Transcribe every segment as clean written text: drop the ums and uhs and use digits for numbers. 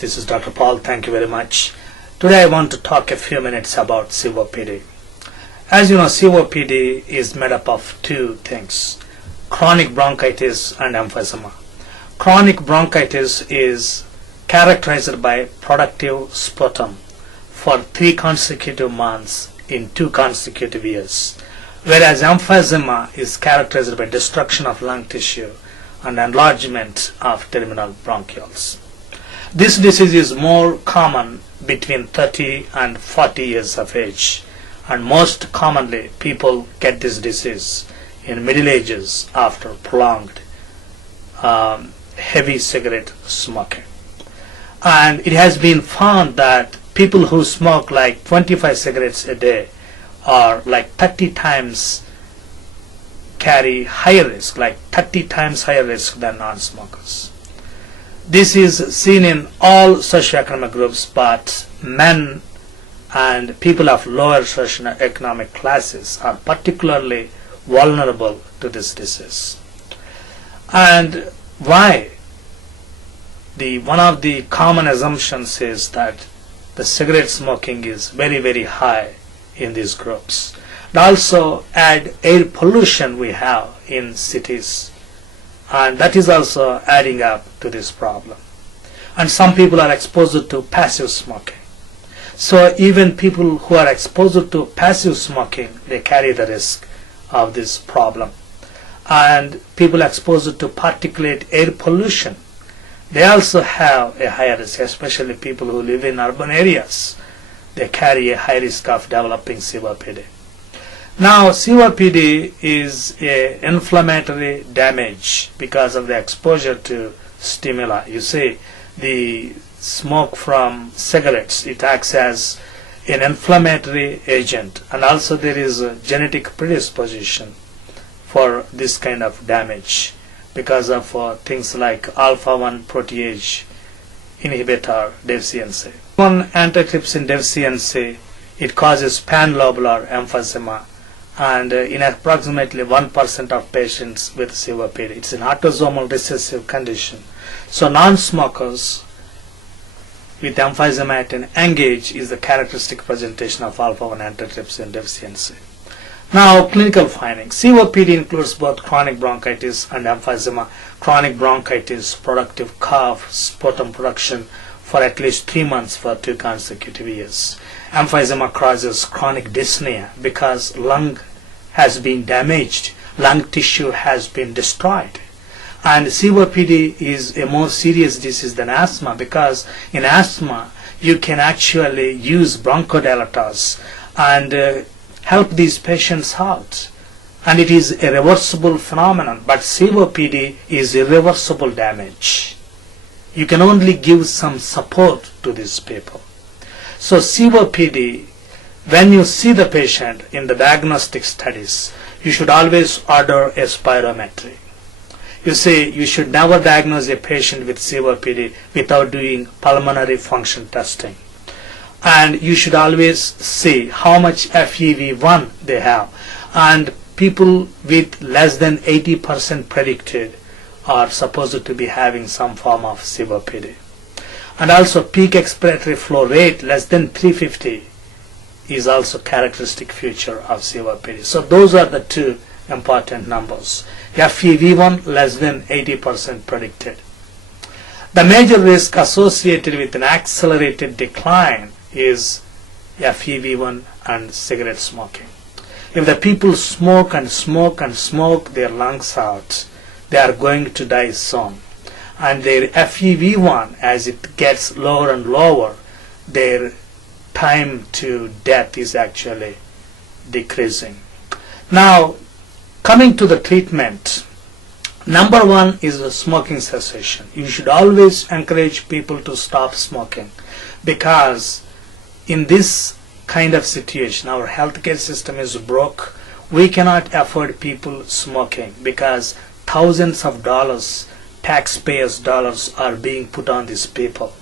this is Dr. Paul. Thank you very much. Today I want to talk a few minutes about COPD. As you know, COPD is made up of two things: chronic bronchitis and emphysema. Chronic bronchitis is characterized by productive sputum for 3 consecutive months in 2 consecutive years, whereas emphysema is characterized by destruction of lung tissue and enlargement of terminal bronchioles. This disease is more common between 30 and 40 years of age, and most commonly people get this disease in middle ages after prolonged heavy cigarette smoking. And it has been found that people who smoke like 25 cigarettes a day are like 30 times carry higher risk, like 30 times higher risk than non-smokers. This is seen in all socioeconomic groups, but men and people of lower socioeconomic classes are particularly vulnerable to this disease. And why? One of the common assumptions is that the cigarette smoking is very, very high in these groups. And also add air pollution we have in cities, and that is also adding up to this problem. And some people are exposed to passive smoking. So even people who are exposed to passive smoking, they carry the risk of this problem. And people exposed to particulate air pollution, they also have a higher risk, especially people who live in urban areas. They carry a high risk of developing COPD. Now, COPD is an inflammatory damage because of the exposure to stimuli. You see, the smoke from cigarettes, it acts as an inflammatory agent, and also there is a genetic predisposition for this kind of damage because of things like alpha-1 protease inhibitor deficiency. One antitrypsin deficiency, it causes panlobular emphysema, and in approximately 1% of patients with COPD. It's an autosomal recessive condition. So non-smokers with emphysema at an young age is the characteristic presentation of alpha-1 antitrypsin deficiency. Now, clinical findings. COPD includes both chronic bronchitis and emphysema. Chronic bronchitis, productive cough, sputum production for at least 3 months for 2 consecutive years. Emphysema causes chronic dyspnea because lung has been damaged, lung tissue has been destroyed. And COPD is a more serious disease than asthma because in asthma you can actually use bronchodilators and help these patients out. And it is a reversible phenomenon, but COPD is irreversible damage. You can only give some support to these people. So COPD, when you see the patient in the diagnostic studies, you should always order a spirometry. You see, you should never diagnose a patient with COPD without doing pulmonary function testing. And you should always see how much FEV1 they have. And people with less than 80% predicted are supposed to be having some form of COPD. And also peak expiratory flow rate less than 350 is also characteristic feature of COPD. So those are the 2 important numbers. FEV1 less than 80% predicted. The major risk associated with an accelerated decline is FEV1 and cigarette smoking. If the people smoke and smoke and smoke their lungs out, they are going to die soon. And their FEV1, as it gets lower and lower, their time to death is actually decreasing. Now, coming to the treatment, number 1 is the smoking cessation. You should always encourage people to stop smoking because in this kind of situation, our healthcare system is broke. We cannot afford people smoking because thousands of dollars, taxpayers' dollars, are being put on these people.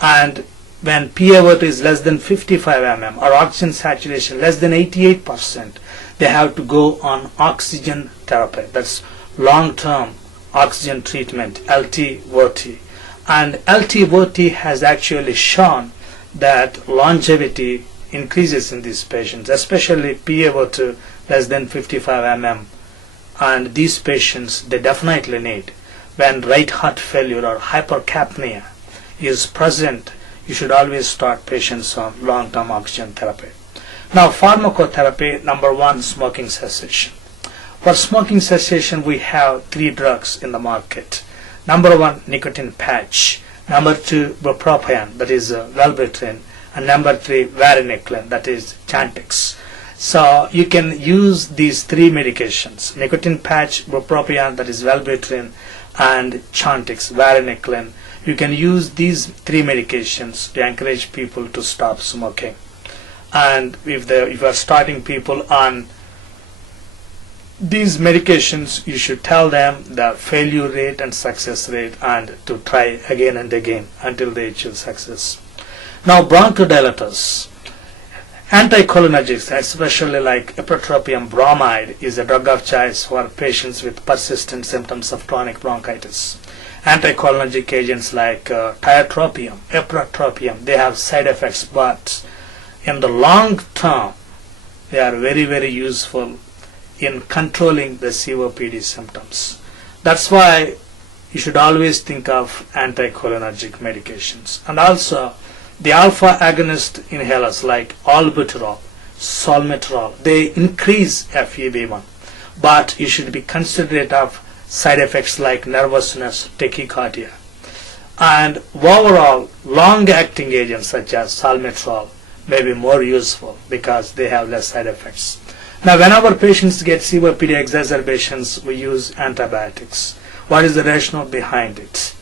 And when PaO2 is less than 55 mm or oxygen saturation less than 88%, they have to go on oxygen therapy. That's long-term oxygen treatment, LT-OT. And LTOT has actually shown that longevity increases in these patients, especially PaO2 less than 55 mm. And these patients, they definitely need, when right heart failure or hypercapnia is present, you should always start patients on long-term oxygen therapy. Now, pharmacotherapy, number one, smoking cessation. For smoking cessation, we have 3 drugs in the market. Number one, nicotine patch. Number two, bupropion, that is Wellbutrin. And number 3, varenicline, that is Chantix. So you can use these 3 medications, nicotine patch, bupropion, that is Wellbutrin, and Chantix, varenicline. You can use these 3 medications to encourage people to stop smoking. And if you are starting people on these medications, you should tell them the failure rate and success rate, and to try again and again until they achieve success. Now, bronchodilators, anticholinergics, especially like ipratropium bromide, is a drug of choice for patients with persistent symptoms of chronic bronchitis. Anticholinergic agents like tiotropium, ipratropium, they have side effects, but in the long term, they are very, very useful in controlling the COPD symptoms. That's why you should always think of anticholinergic medications. And also, the alpha agonist inhalers like albuterol, salmeterol, they increase FEV1, but you should be considerate of side effects like nervousness, tachycardia. And overall, long-acting agents such as salmeterol may be more useful because they have less side effects. Now, whenever patients get COPD exacerbations, we use antibiotics. What is the rationale behind it?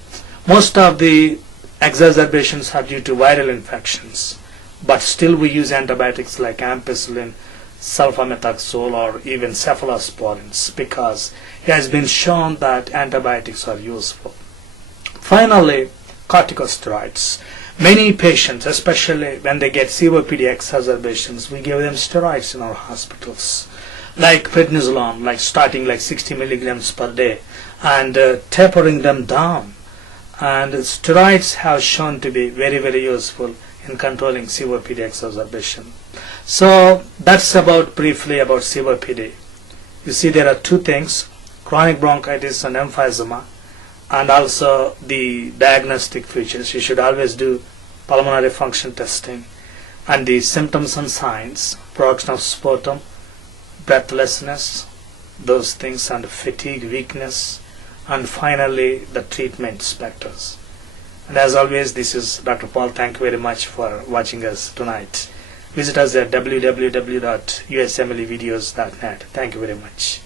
Most of the exacerbations are due to viral infections, but still we use antibiotics like ampicillin, sulfamethoxazole, or even cephalosporins because it has been shown that antibiotics are useful. Finally, corticosteroids. Many patients, especially when they get COPD exacerbations, we give them steroids in our hospitals, like prednisolone, like starting like 60 milligrams per day, and tapering them down. And steroids have shown to be very, very useful in controlling COPD exacerbation. So that's about briefly about COPD. You see, there are 2 things, chronic bronchitis and emphysema, and also the diagnostic features. You should always do pulmonary function testing, and the symptoms and signs, production of sputum, breathlessness, those things, and fatigue, weakness, and finally the treatment specters. And as always, this is Dr. Paul. Thank you very much for watching us tonight. Visit us at www.usmlevideos.net. Thank you very much.